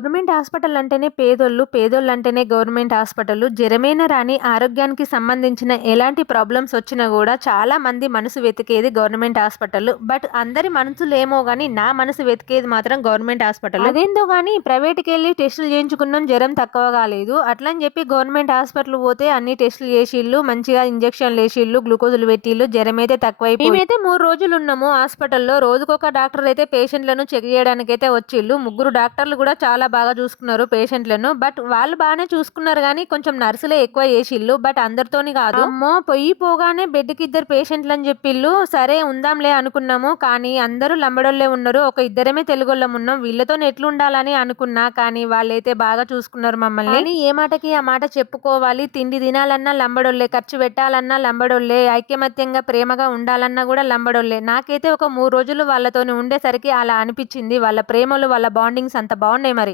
Government hospital అంటేనే పేదోళ్ళు పేదోళ్ళు అంటేనే గవర్నమెంట్ హాస్పిటల్. జరమైన రాని ఆరోగ్యానికి సంబంధించిన ఎలాంటి ప్రాబ్లమ్స్ వచ్చినా కూడా చాలా మంది మనసు వెతికేది గవర్నమెంట్ హాస్పిటల్. బట్ అందరి మనసులేమో కానీ నా మనసు వెతికేది మాత్రం గవర్నమెంట్ హాస్పిటల్. అదేందో కానీ ప్రైవేట్కి వెళ్ళి టెస్టులు చేయించుకున్నాం జ్వరం తక్కువ కాలేదు అట్లని చెప్పి గవర్నమెంట్ హాస్పిటల్ పోతే అన్ని టెస్టులు చేసిళ్ళు మంచిగా ఇంజక్షన్లు వేసిళ్ళు గ్లూకోజులు పెట్టిళ్ళు జ్వరం అయితే తక్కువైపోయి మేమైతే మూడు రోజులు ఉన్నాము హాస్పిటల్లో. రోజుకొక డాక్టర్ అయితే పేషెంట్లను చెక్ చేయడానికి అయితే వచ్చిళ్ళు. ముగ్గురు డాక్టర్లు కూడా చాలా బాగా చూసుకున్నారు పేషెంట్లను. బట్ వాళ్ళు బాగానే చూసుకున్నారు కానీ కొంచెం నర్సులే ఎక్కువ చేసిళ్ళు. బట్ అందరితోని కాదు. అమ్మో! పొయ్యి పోగానే బెడ్కి ఇద్దరు పేషెంట్లు అని చెప్పిళ్ళు. సరే ఉందాంలే అనుకున్నాము. కానీ అందరూ లంబడోళ్ళే ఉన్నారు. ఒక ఇద్దరమే తెలుగోళ్ళం ఉన్నాం. వీళ్ళతో ఎట్లు ఉండాలని అనుకున్నా కానీ వాళ్ళైతే బాగా చూసుకున్నారు మమ్మల్ని. కానీ ఏ మాటకి ఆ మాట చెప్పుకోవాలి? తిండి తినాలన్నా లంబడోళ్ళే. ఖర్చు పెట్టాలన్నా లంబడోళ్ళే. ఐక్యమత్యంగా ప్రేమగా ఉండాలన్నా కూడా లంబడోళ్ళే. నాకైతే ఒక మూడు రోజులు వాళ్ళతోని ఉండేసరికి అలా అనిపించింది. వాళ్ళ ప్రేమలు వాళ్ళ బాండింగ్స్ అంత బాగున్నాయి మరి.